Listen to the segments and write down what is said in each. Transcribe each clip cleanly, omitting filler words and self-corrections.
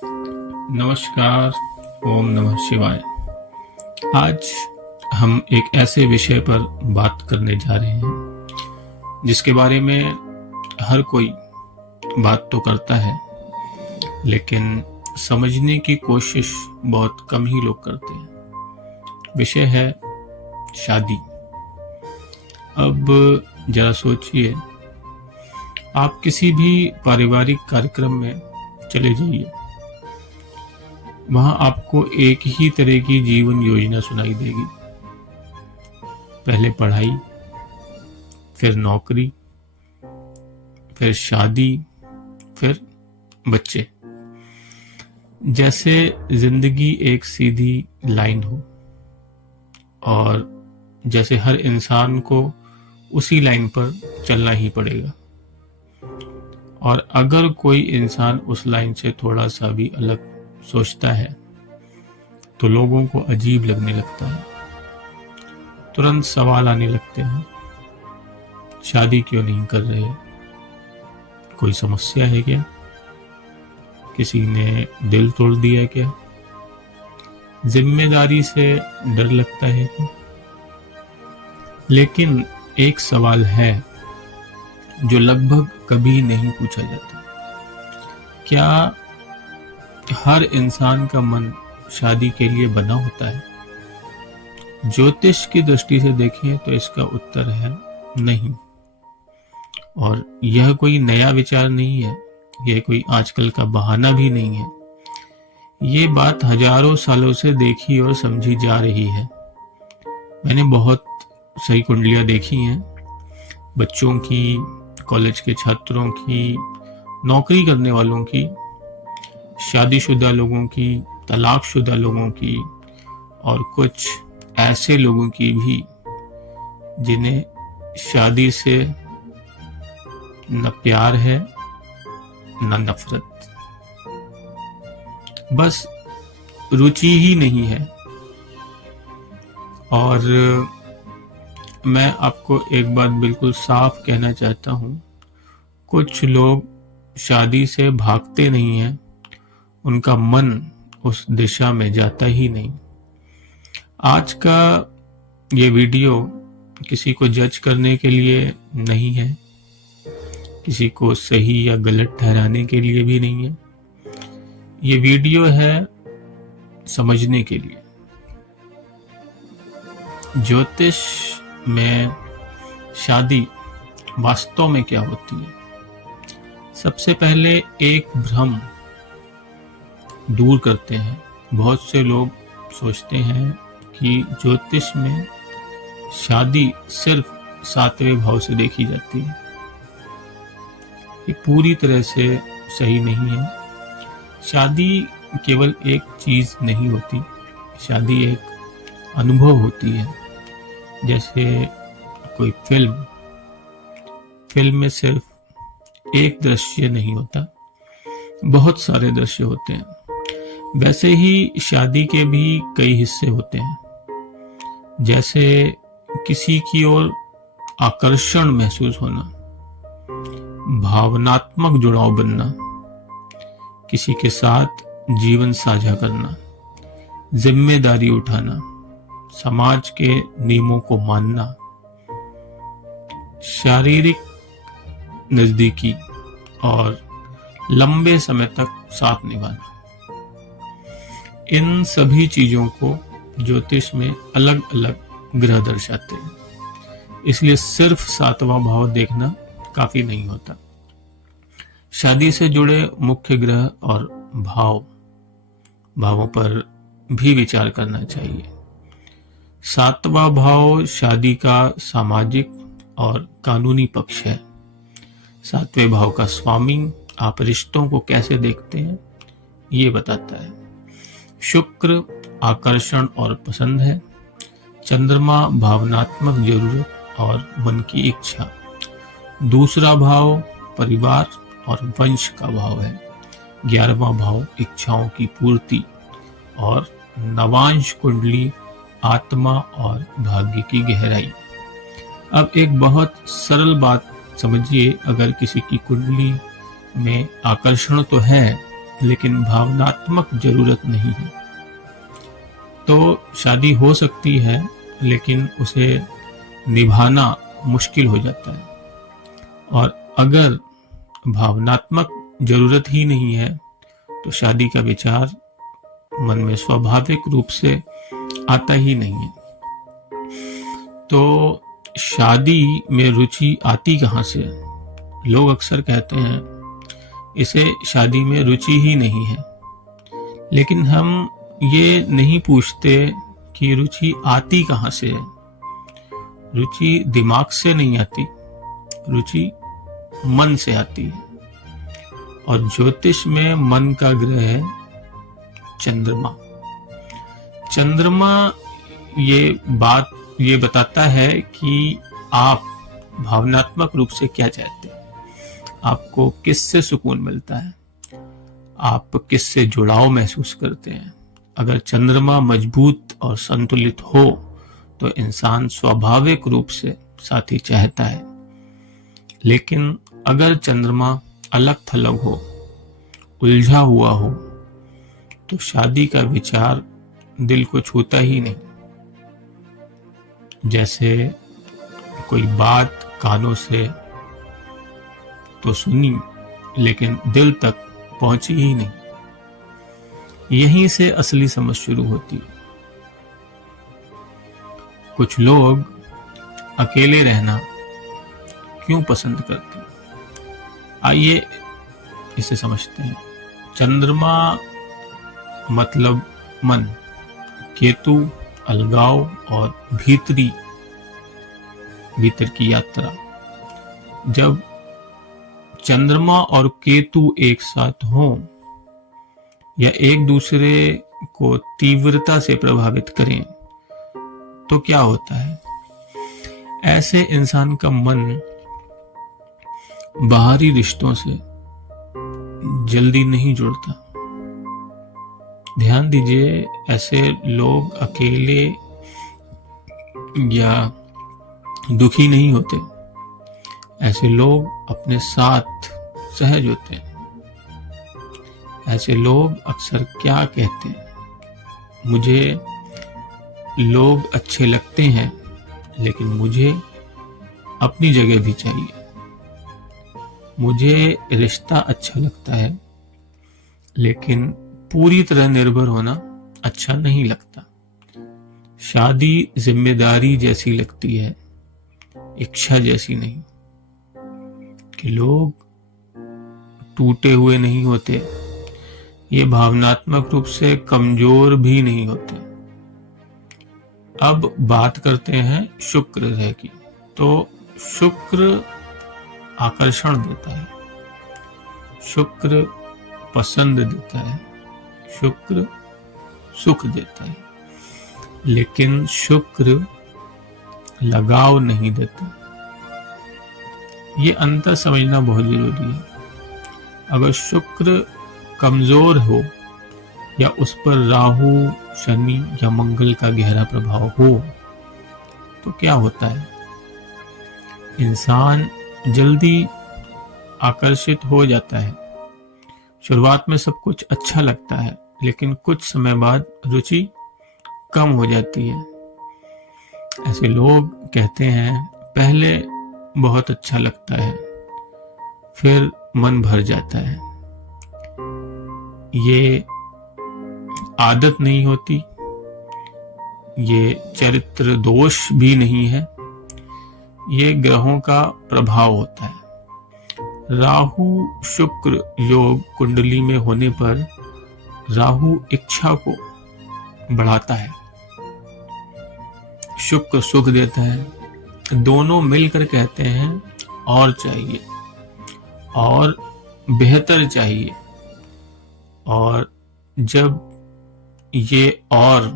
नमस्कार। ओम नमः शिवाय। आज हम एक ऐसे विषय पर बात करने जा रहे हैं जिसके बारे में हर कोई बात तो करता है, लेकिन समझने की कोशिश बहुत कम ही लोग करते हैं। विषय है शादी। अब जरा सोचिए, आप किसी भी पारिवारिक कार्यक्रम में चले जाइए, वहां आपको एक ही तरह की जीवन योजना सुनाई देगी। पहले पढ़ाई, फिर नौकरी, फिर शादी, फिर बच्चे। जैसे जिंदगी एक सीधी लाइन हो और जैसे हर इंसान को उसी लाइन पर चलना ही पड़ेगा, और अगर कोई इंसान उस लाइन से थोड़ा सा भी अलग सोचता है तो लोगों को अजीब लगने लगता है। तुरंत सवाल आने लगते हैं, शादी क्यों नहीं कर रहे? कोई समस्या है क्या? किसी ने दिल तोड़ दिया क्या? जिम्मेदारी से डर लगता है क्या? लेकिन एक सवाल है जो लगभग कभी नहीं पूछा जाता। क्या हर इंसान का मन शादी के लिए बना होता है? ज्योतिष की दृष्टि से देखें तो इसका उत्तर है नहीं। और यह कोई नया विचार नहीं है, यह कोई आजकल का बहाना भी नहीं है। ये बात हजारों सालों से देखी और समझी जा रही है। मैंने बहुत सही कुंडलियां देखी हैं, बच्चों की, कॉलेज के छात्रों की, नौकरी करने वालों की, शादीशुदा लोगों की, तलाकशुदा लोगों की, और कुछ ऐसे लोगों की भी जिन्हें शादी से न प्यार है न नफरत, बस रुचि ही नहीं है। और मैं आपको एक बात बिल्कुल साफ कहना चाहता हूं, कुछ लोग शादी से भागते नहीं हैं, उनका मन उस दिशा में जाता ही नहीं। आज का ये वीडियो किसी को जज करने के लिए नहीं है, किसी को सही या गलत ठहराने के लिए भी नहीं है। ये वीडियो है समझने के लिए। ज्योतिष में शादी वास्तव में क्या होती है? सबसे पहले एक भ्रम दूर करते हैं। बहुत से लोग सोचते हैं कि ज्योतिष में शादी सिर्फ 7वें भाव से देखी जाती है। ये पूरी तरह से सही नहीं है। शादी केवल एक चीज नहीं होती, शादी एक अनुभव होती है। जैसे कोई फिल्म में सिर्फ एक दृश्य नहीं होता, बहुत सारे दृश्य होते हैं। वैसे ही शादी के भी कई हिस्से होते हैं। जैसे किसी की ओर आकर्षण महसूस होना, भावनात्मक जुड़ाव बनना, किसी के साथ जीवन साझा करना, जिम्मेदारी उठाना, समाज के नियमों को मानना, शारीरिक नजदीकी और लंबे समय तक साथ निभाना। इन सभी चीजों को ज्योतिष में अलग अलग ग्रह दर्शाते हैं, इसलिए सिर्फ 7वां भाव देखना काफी नहीं होता। शादी से जुड़े मुख्य ग्रह और भावों पर भी विचार करना चाहिए। 7वां भाव शादी का सामाजिक और कानूनी पक्ष है। 7वें भाव का स्वामी आप रिश्तों को कैसे देखते हैं ये बताता है। शुक्र आकर्षण और पसंद है। चंद्रमा भावनात्मक जरूरत और मन की इच्छा। दूसरा भाव परिवार और वंश का भाव है। 11वां भाव इच्छाओं की पूर्ति, और नवांश कुंडली आत्मा और भाग्य की गहराई। अब एक बहुत सरल बात समझिए, अगर किसी की कुंडली में आकर्षण तो है लेकिन भावनात्मक जरूरत नहीं है। तो शादी हो सकती है, लेकिन उसे निभाना मुश्किल हो जाता है। और अगर भावनात्मक जरूरत ही नहीं है तो शादी का विचार मन में स्वाभाविक रूप से आता ही नहीं है। तो शादी में रुचि आती कहाँ से? लोग अक्सर कहते हैं इसे शादी में रुचि ही नहीं है, लेकिन हम ये नहीं पूछते कि रुचि आती कहाँ से है। रुचि दिमाग से नहीं आती, रुचि मन से आती है। और ज्योतिष में मन का ग्रह है चंद्रमा। चंद्रमा ये बताता है कि आप भावनात्मक रूप से क्या चाहते हैं, आपको किससे सुकून मिलता है, आप किससे जुड़ाव महसूस करते हैं। अगर चंद्रमा मजबूत और संतुलित हो तो इंसान स्वाभाविक रूप से साथी चाहता है। लेकिन अगर चंद्रमा अलग थलग हो, उलझा हुआ हो, तो शादी का विचार दिल को छूता ही नहीं। जैसे कोई बात कानों से तो सुनी, लेकिन दिल तक पहुंची ही नहीं। यहीं से असली समझ शुरू होती है। कुछ लोग अकेले रहना क्यों पसंद करते हैं? आइए इसे समझते हैं। चंद्रमा मतलब मन, केतु अलगाव और भीतर की यात्रा। जब चंद्रमा और केतु एक साथ हों या एक दूसरे को तीव्रता से प्रभावित करें तो क्या होता है? ऐसे इंसान का मन बाहरी रिश्तों से जल्दी नहीं जुड़ता। ध्यान दीजिए, ऐसे लोग अकेले या दुखी नहीं होते। ऐसे लोग अपने साथ सहज होते हैं। ऐसे लोग अक्सर क्या कहते हैं? मुझे लोग अच्छे लगते हैं, लेकिन मुझे अपनी जगह भी चाहिए। मुझे रिश्ता अच्छा लगता है, लेकिन पूरी तरह निर्भर होना अच्छा नहीं लगता। शादी जिम्मेदारी जैसी लगती है, इच्छा जैसी नहीं। कि लोग टूटे हुए नहीं होते, ये भावनात्मक रूप से कमजोर भी नहीं होते। अब बात करते हैं शुक्र ग्रह की। तो शुक्र आकर्षण देता है, शुक्र पसंद देता है, शुक्र सुख देता है, लेकिन शुक्र लगाव नहीं देता। ये अंतर समझना बहुत जरूरी है। अगर शुक्र कमजोर हो या उस पर राहु, शनि या मंगल का गहरा प्रभाव हो तो क्या होता है? इंसान जल्दी आकर्षित हो जाता है। शुरुआत में सब कुछ अच्छा लगता है, लेकिन कुछ समय बाद रुचि कम हो जाती है। ऐसे लोग कहते हैं पहले बहुत अच्छा लगता है, फिर मन भर जाता है। ये आदत नहीं होती, ये चरित्र दोष भी नहीं है, ये ग्रहों का प्रभाव होता है। राहु शुक्र योग कुंडली में होने पर राहु इच्छा को बढ़ाता है, शुक्र सुख देता है। दोनों मिलकर कहते हैं और चाहिए, और बेहतर चाहिए। और जब ये और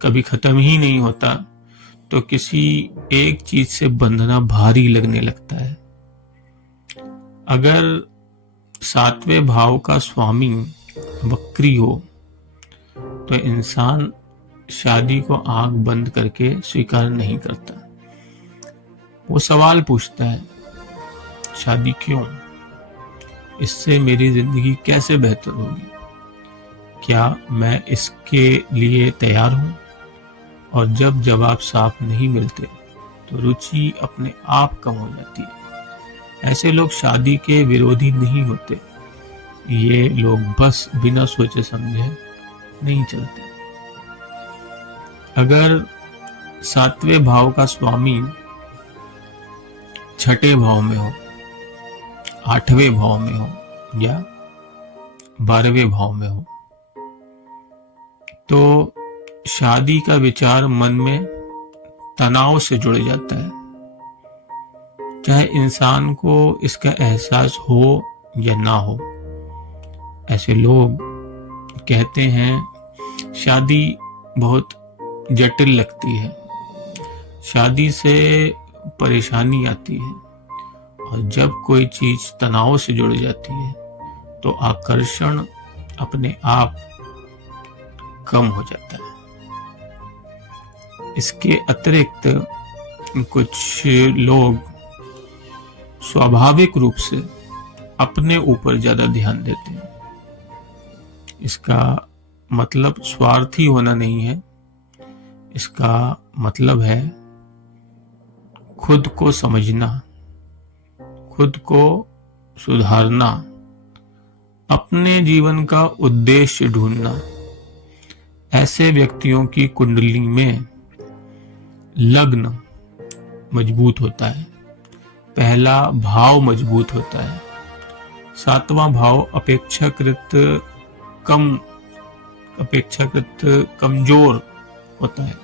कभी खत्म ही नहीं होता तो किसी एक चीज से बंधना भारी लगने लगता है। अगर सातवें भाव का स्वामी वक्री हो तो इंसान शादी को आंख बंद करके स्वीकार नहीं करता। वो सवाल पूछता है, शादी क्यों? इससे मेरी जिंदगी कैसे बेहतर होगी? क्या मैं इसके लिए तैयार हूं? और जब जवाब साफ नहीं मिलते तो रुचि अपने आप कम हो जाती है। ऐसे लोग शादी के विरोधी नहीं होते, ये लोग बस बिना सोचे समझे नहीं चलते। अगर 7वें भाव का स्वामी 6ठे भाव में हो, 8वें भाव में हो या 12वें भाव में हो, तो शादी का विचार मन में तनाव से जुड़ जाता है, चाहे इंसान को इसका एहसास हो या ना हो। ऐसे लोग कहते हैं शादी बहुत जटिल लगती है, शादी से परेशानी आती है, और जब कोई चीज तनाव से जुड़ जाती है तो आकर्षण अपने आप कम हो जाता है। इसके अतिरिक्त कुछ लोग स्वाभाविक रूप से अपने ऊपर ज्यादा ध्यान देते हैं। इसका मतलब स्वार्थी होना नहीं है, इसका मतलब है खुद को समझना, खुद को सुधारना, अपने जीवन का उद्देश्य ढूंढना। ऐसे व्यक्तियों की कुंडली में लग्न मजबूत होता है, पहला भाव मजबूत होता है, 7वां भाव अपेक्षाकृत कमजोर होता है,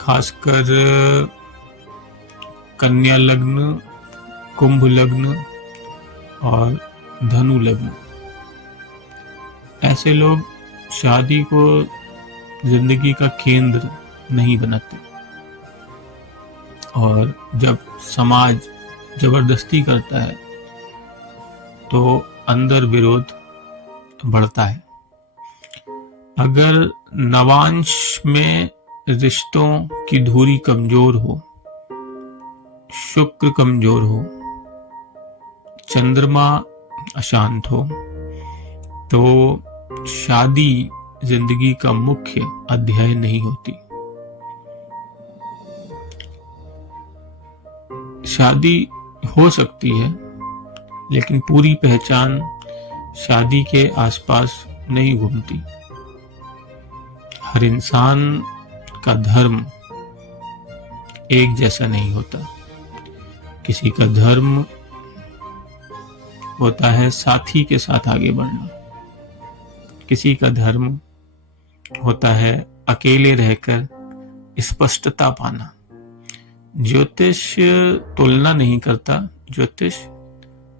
खासकर कन्या लग्न, कुंभ लग्न और धनु लग्न। ऐसे लोग शादी को जिंदगी का केंद्र नहीं बनाते, और जब समाज जबरदस्ती करता है तो अंदर विरोध बढ़ता है। अगर नवांश में रिश्तों की धुरी कमजोर हो, शुक्र कमजोर हो, चंद्रमा अशांत हो, तो शादी जिंदगी का मुख्य अध्याय नहीं होती। शादी हो सकती है, लेकिन पूरी पहचान शादी के आसपास नहीं घूमती। हर इंसान का धर्म एक जैसा नहीं होता। किसी का धर्म होता है साथी के साथ आगे बढ़ना, किसी का धर्म होता है अकेले रहकर स्पष्टता पाना। ज्योतिष तुलना नहीं करता, ज्योतिष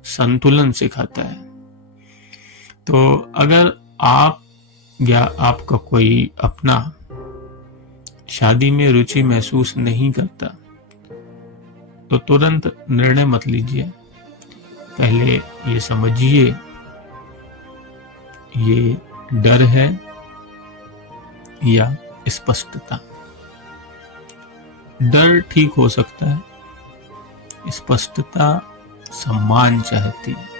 संतुलन सिखाता है। तो अगर आप या आपका कोई अपना शादी में रुचि महसूस नहीं करता तो तुरंत निर्णय मत लीजिए। पहले ये समझिए ये डर है या स्पष्टता। डर ठीक हो सकता है, स्पष्टता सम्मान चाहती है।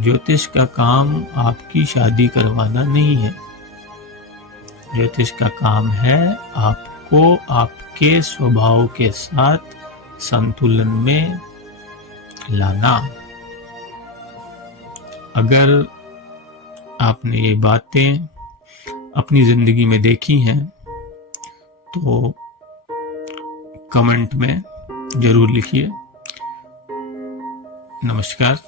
ज्योतिष का काम आपकी शादी करवाना नहीं है, ज्योतिष का काम है आपको आपके स्वभाव के साथ संतुलन में लाना। अगर आपने ये बातें अपनी जिंदगी में देखी हैं तो कमेंट में जरूर लिखिए। नमस्कार।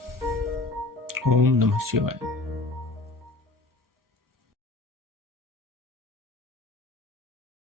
ओम नमः शिवाय।